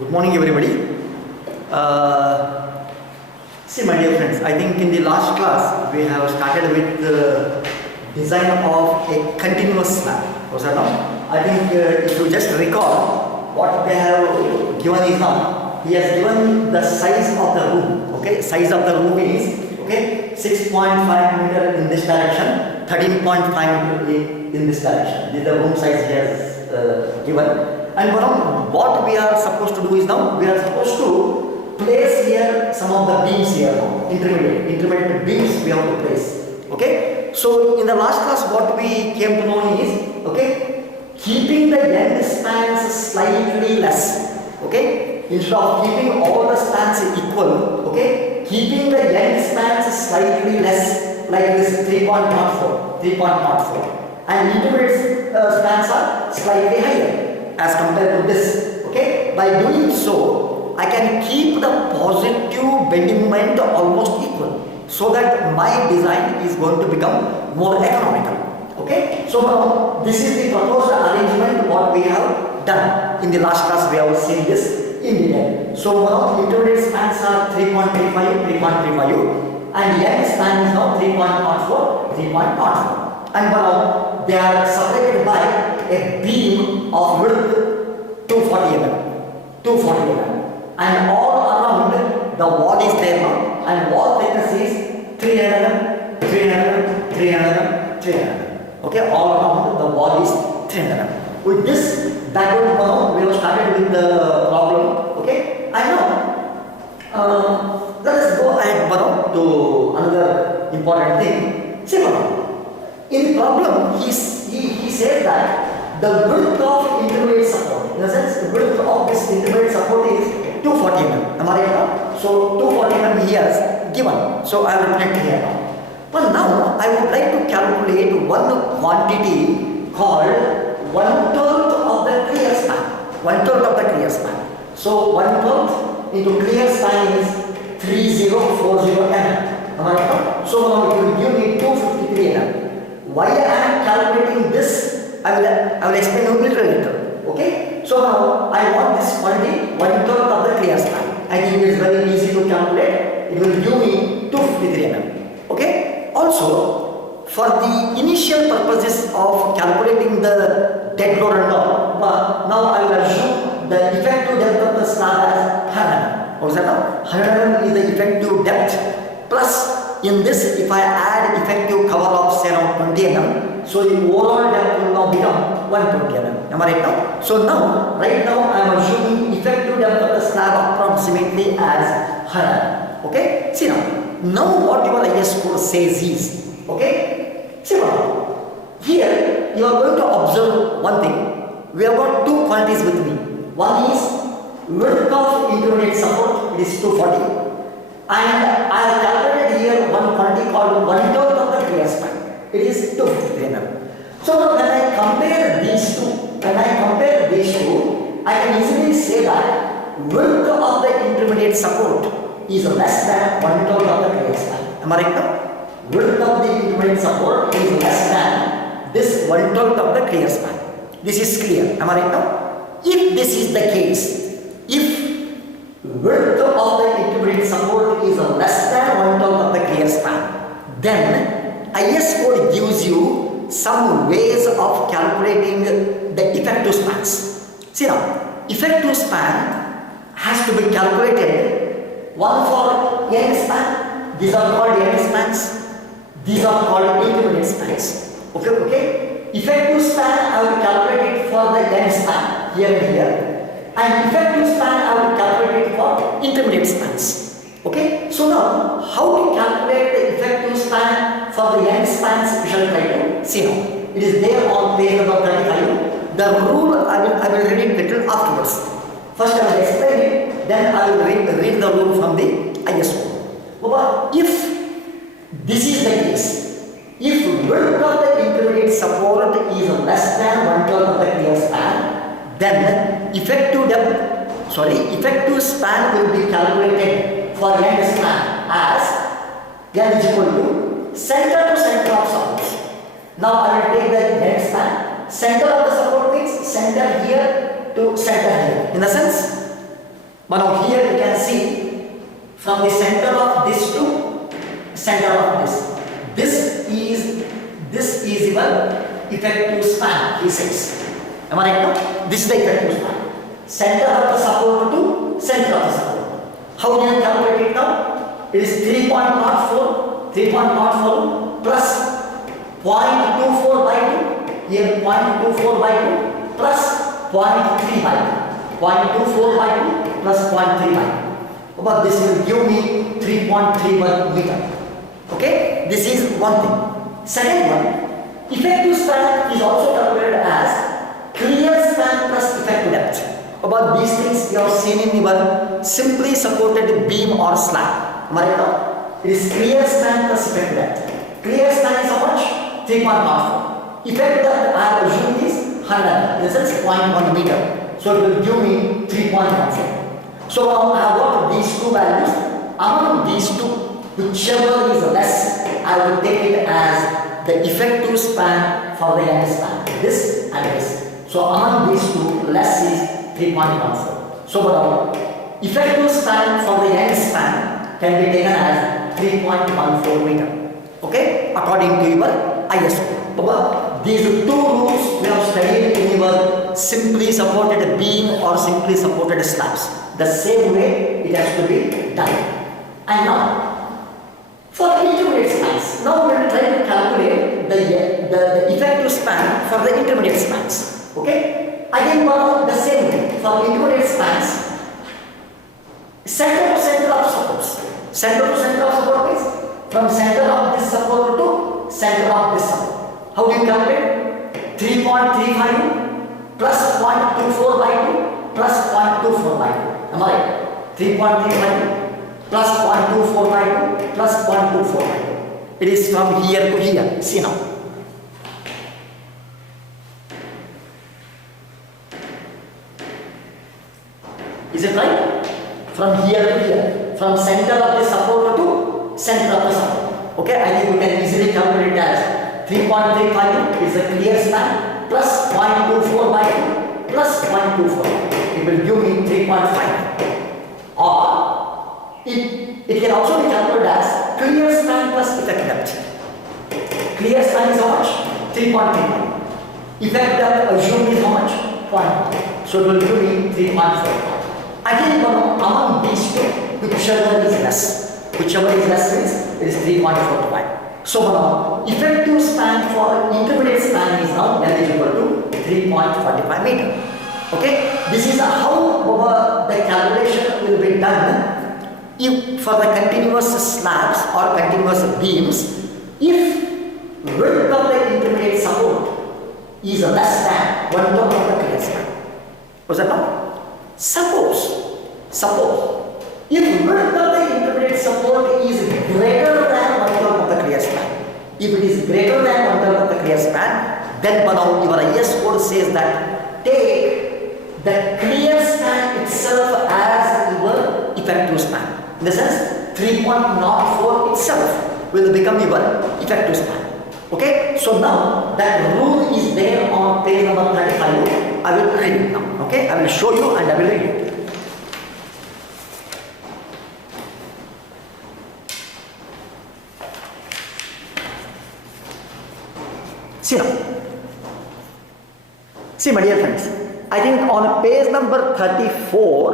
Good morning, everybody. See, my dear friends, I think in the last class we have started with the design of a continuous map. Was that now? I think if you just recall what they have given is now, he has given the size of the room. Okay, size of the room is 6.5 meter in this direction, 13.5 meter in this direction. This is the room size he has given. And what we are supposed to do is now, we are supposed to place here some of the beams here, intermediate beams we have to place. Okay. So in the last class, what we came to know is, keeping the end spans slightly less. Okay. Instead of keeping all the spans equal, keeping the end spans slightly less, like this 3.04, and intermediate spans are slightly higher as compared to this. Okay, by doing so, I can keep the positive bending moment almost equal, so that my design is going to become more economical. Okay, so now this is the proposed arrangement what we have done. In the last class we have seen this in detail. So now intermediate spans are 3.35, and end span is now 3.04. And now they are separated by a beam of width 240 mm, and all around the wall is there now, and wall thickness is 300 mm. Okay, all around the wall is 300 mm. With this background, we have started with the problem. Okay, and now let us go ahead to another important thing. See, in the problem, he said that the width of intermediate support, in the sense the width of this intermediate support is 240 mm. Am I right now? So 240 mm he has given. So I will write here now. But now I would like to calculate one quantity called 1/12 of the clear span. 1/12 of the clear span. So 1/12 into clear span is 3040 mm. Am I right now? So now it will give me 253 mm. Why I am calculating this, I will explain a little later. Okay? So now I want this quantity 1/12 of the clear span. I think it is very easy to calculate. It will give me 253 mm. Okay? Also, for the initial purposes of calculating the dead load and all, now I will assume the effective depth of the slab as 100 mm. What is that now? 100 mm is the effective depth, plus in this, if I add effective cover of say around 20 mm, so the overall depth will now become 120 mm. Am I right now? So now, right now I am assuming effective depth of the slab approximately as 100. Okay? See now what your IS code says is, okay? See now, here you are going to observe one thing. We have got two quantities with me. One is width of intermediate support, it is 240. And I have calculated here one quantity called 1/12 of the clear span. It is 253 mm. So now when I compare these two, I can easily say that width of the intermediate support is less than 1/12 of the clear span. Am I right now? Width of the intermediate support is less than this 1/12 of the clear span. This is clear. Am I right now? If this is the case, if width of the intermediate support is less than 1/12 of the clear span, then IS code gives you some ways of calculating the effective spans. See now, effective span has to be calculated, one for end span, these are called end spans, these are called intermediate spans. Okay? Effective span I will calculate it for the end span, here and here. And effective span I will calculate it for intermediate spans. Okay? So now, how to calculate the effective span for the end spans we shall try to see now. It is there on page number 35. The rule I will read it little afterwards. First I will explain it, then I will read the rule from the IS code. But if this is the case, if width of the intermediate support is less than 1/12 of the clear span, then effective span will be calculated for end span as n is equal to center to center of support. Now I will take the end span. Center of the support means center here to center here. In the sense, But now here you can see from the center of this to center of this. This is your effective span, he says. Am I right now? This is the effective span. Center of the support to center of the support. How do you calculate it now? It is 3.04 plus 0.24 by 2. Here 0.24 by 2 plus 0.3 by 2. 0.24 by 2 plus 0.3 by 2. But this will give me 3.31 meter. Okay? This is one thing. Second one, effective span is also calculated as clear span plus effective depth. About these things you have seen in your simply supported beam or slab. Am I right now? It is clear span plus effective depth. Clear span is how much? 3.14. Effective depth I have assumed is 100. This is 0.1 meter. So it will give me 3.14. So now I have got these two values. Among these two, whichever is less, I will take it as the effective span for the end span. This and this. So among these two, less is 3.14. So now, effective span for the end span can be taken as 3.14 meter. Okay? According to your ISO. These two rules we have studied in your simply supported beam or simply supported slabs. The same way it has to be done. And now, for intermediate spans, now we will try to calculate the effective span for the intermediate spans. Okay? Again, the same way for intermediate spans. Center to center of supports. Center to center of support means from center of this support to center of this support. How do you calculate? 3.35 plus 0.24 by 2 plus 0.24 by 2. Am I right? 3.35 plus 0.24 by 2 plus 0.24 by 2. It is from here to here. See now. Is it right? From here to here. From center of the support to center of the support. Okay, I think we can easily calculate as 3.35 is a clear span plus 0.24 by 2 plus 0.24. It will give me 3.5. Or it can also be calculated as clear span plus effective depth. Clear span is how much? 3.35. Effective depth assumed is how much? 0.1. So it will give me 3.45. Again, among these two, whichever is less. Whichever is less means it is 3.45. So now, effective span for intermediate span is now eligible to 3.45 meter. Okay, this is how the calculation will be done if for the continuous slabs or continuous beams, if width of the intermediate support is less than 1/3 of the clear span. Was that not? Suppose if width of the intermediate support is greater than 1/3 of the clear span, if it is greater than 1/3 of the clear span, then now your IS code says that take the clear span itself as your effective span. In the sense, 3.04 itself will become your effective span. Okay, so now that rule is there on page number 35. I will read it now. Okay, I will show you and I will read it. See my dear friends, I think on page number 34,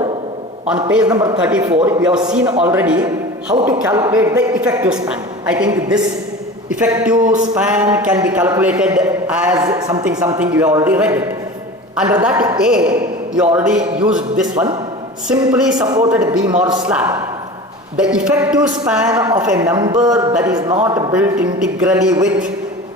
we have seen already how to calculate the effective span. I think this effective span can be calculated as something you have already read it. Under that A, you already used this one, simply supported beam or slab. The effective span of a member that is not built integrally with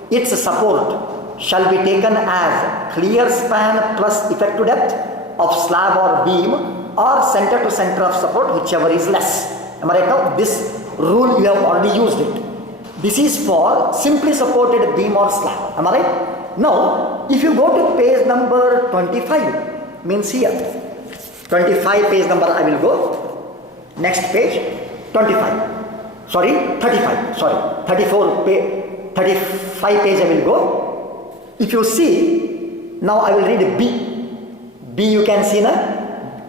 its support shall be taken as clear span plus effective depth of slab or beam or center to center of support, whichever is less. Am I right now? This rule you have already used it. This is for simply supported beam or slab. Am I right? Now, if you go to page number 25, means here, 25 page number I will go. Next page, 35. Sorry, 35. Sorry, 34 page. 35 page I will go. If you see, now I will read B. B you can see now.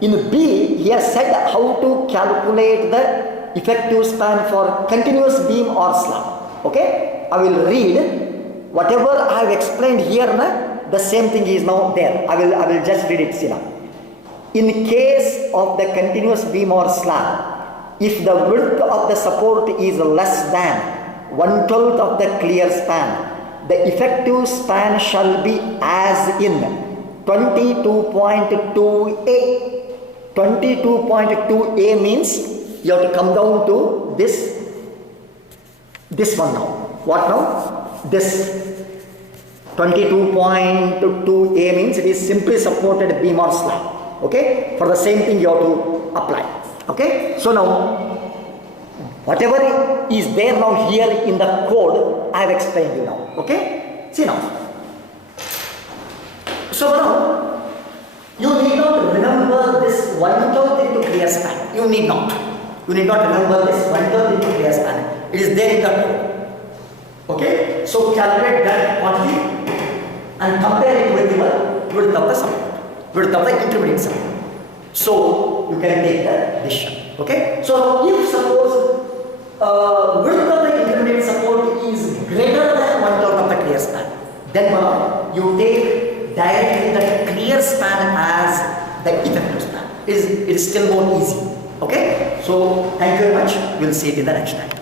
In B, he has said how to calculate the effective span for continuous beam or slab. Okay, I will read whatever I have explained here. The same thing is now there. I will just read it. See now. In case of the continuous beam or slab, if the width of the support is less than 1/12 of the clear span, the effective span shall be as in 22.2a. 22.2a means you have to come down to this one now. What now? This 22.2a means it is simply supported beam or slab. Okay, for the same thing you have to apply. Okay, so now whatever is there now here in the code, I have explained you now. Okay, see now. So now you need not remember this 1/12 into clear span. You need not. You need not remember this 1/12 into clear span. It is there in the code. Okay, so calculate that quantity and compare it with your width of the support. Width of the intermediate support. So you can take the decision. Okay. So if suppose width of the intermediate support is greater than 1/12 of the clear span, then you take directly the clear span as the effective span. It is still more easy. Okay. So thank you very much. We'll see it in the next time.